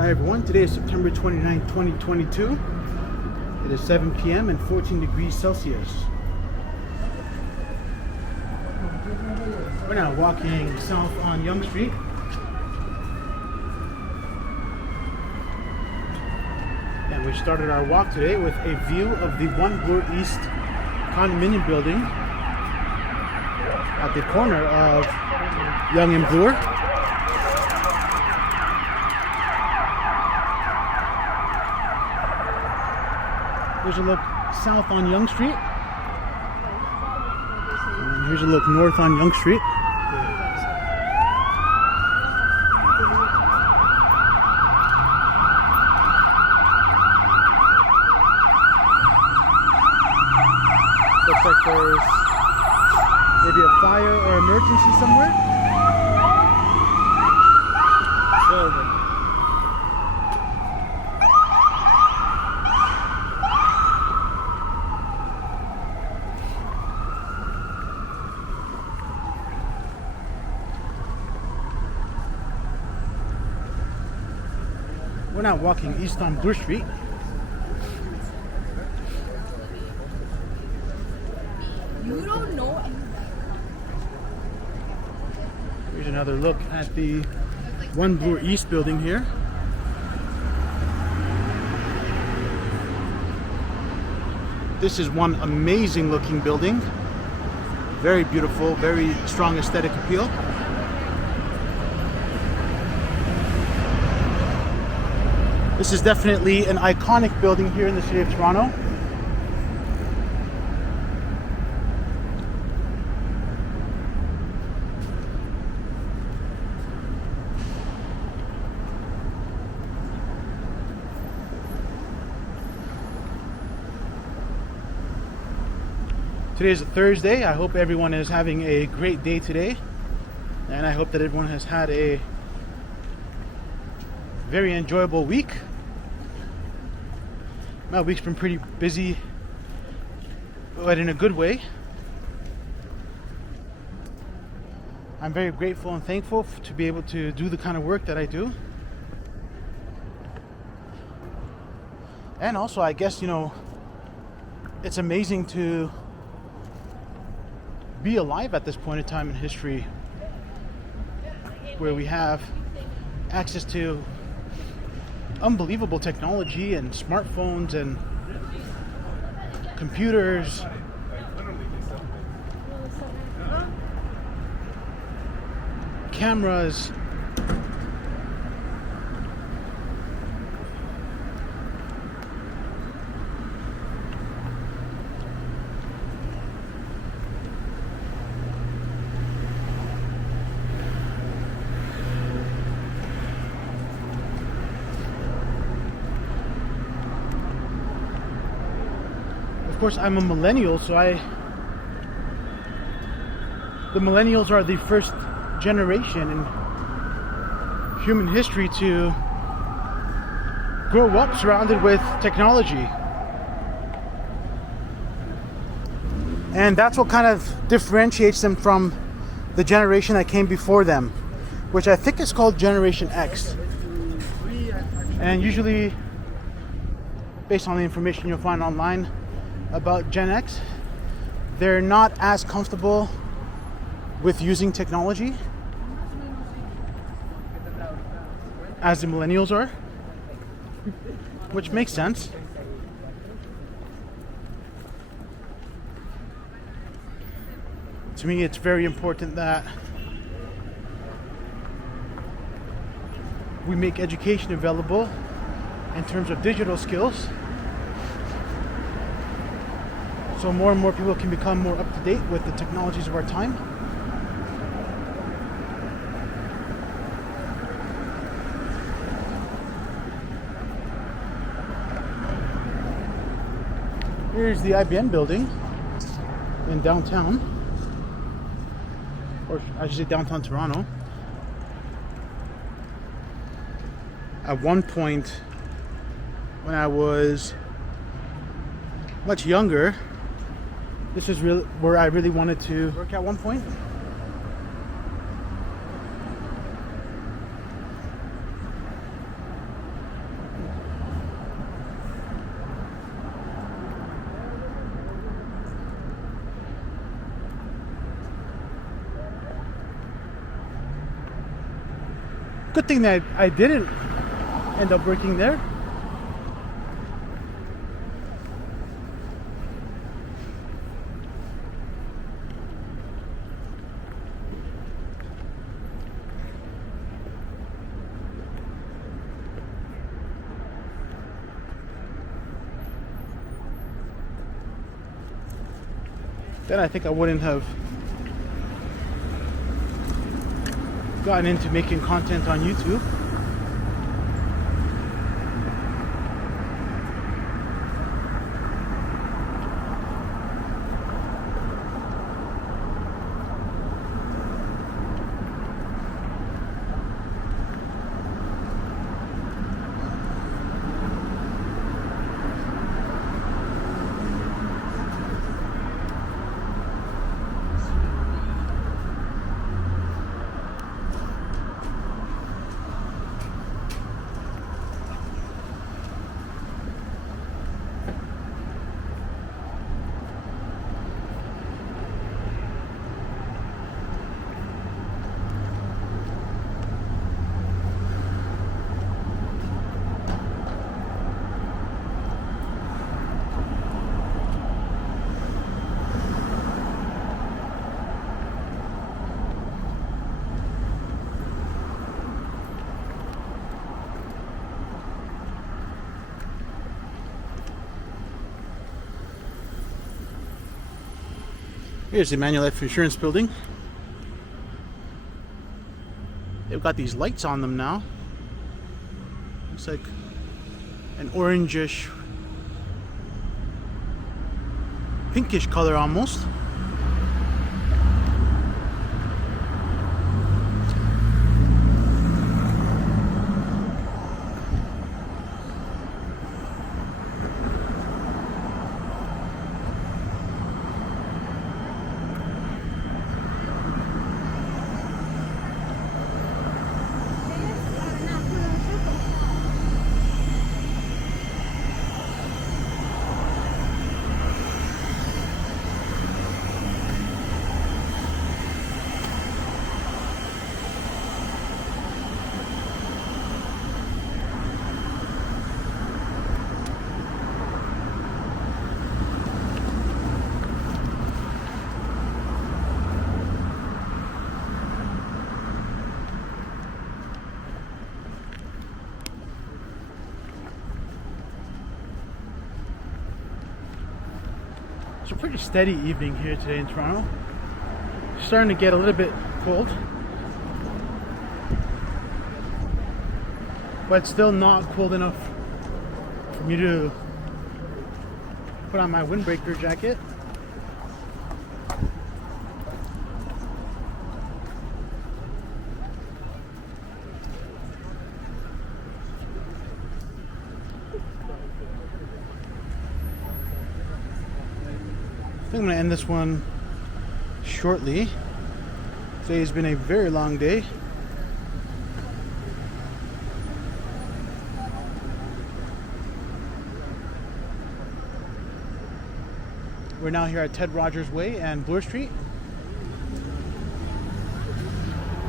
Hi everyone, today is September 29, 2022. It is 7 p.m. and 14 degrees Celsius. We're now walking south on Yonge Street. And we started our walk today with a view of the Yonge and Bloor East condominium building at the corner of Yonge and Bloor. Here's a look south on Yonge Street. And here's a look north on Yonge Street. Looks like there's maybe a fire or emergency somewhere. So, we're now walking east on Bloor Street. You don't know. Here's another look at the Yonge and Bloor East building here. This is one amazing looking building. Very beautiful, very strong aesthetic appeal. This is definitely an iconic building here in the city of Toronto. Today is a Thursday. I hope everyone is having a great day today. And I hope that everyone has had a very enjoyable week. My week's been pretty busy, but in a good way. I'm very grateful and thankful to be able to do the kind of work that I do. And also, I guess, it's amazing to be alive at this point in time in history where we have access to unbelievable technology and smartphones and computers. Cameras. Of course, I'm a millennial, so the millennials are the first generation in human history to grow up surrounded with technology. And that's what kind of differentiates them from the generation that came before them, which I think is called Generation X. And usually, based on the information you'll find online about Gen X, they're not as comfortable with using technology as the millennials are, which makes sense. To me, it's very important that we make education available in terms of digital skills, so more and more people can become more up to date with the technologies of our time. Here's the IBM building in downtown, or I should say downtown Toronto. At one point, when I was much younger, this is where I really wanted to work at one point. Good thing that I didn't end up working there. Then I think I wouldn't have gotten into making content on YouTube. Here's the Manulife Insurance Building. They've got these lights on them now. Looks like an orangish, pinkish color almost. It's a pretty steady evening here today in Toronto. Starting to get a little bit cold, but still not cold enough for me to put on my windbreaker jacket. I think I'm going to end this one shortly. Today has been a very long day. We're now here at Ted Rogers Way and Bloor Street.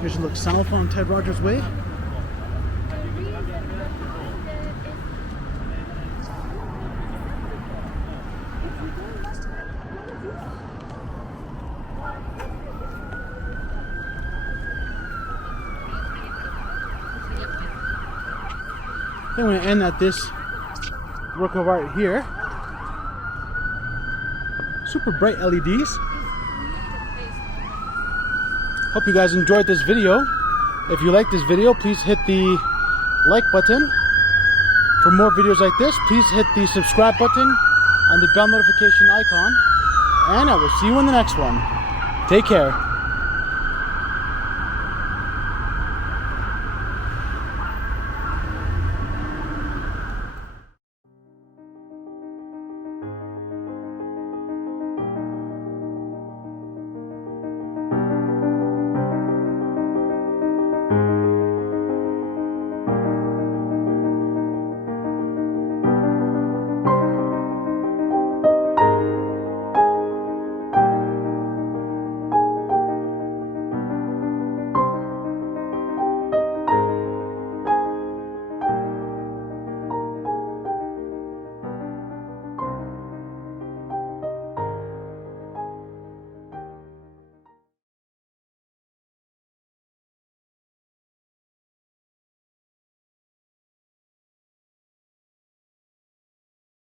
Here's a look south on Ted Rogers Way. I'm going to end at this work of art here. Super bright LEDs. Hope you guys enjoyed this video. If you like this video, please hit the like button. For more videos like this, please hit the subscribe button and the bell notification icon. And I will see you in the next one. Take care.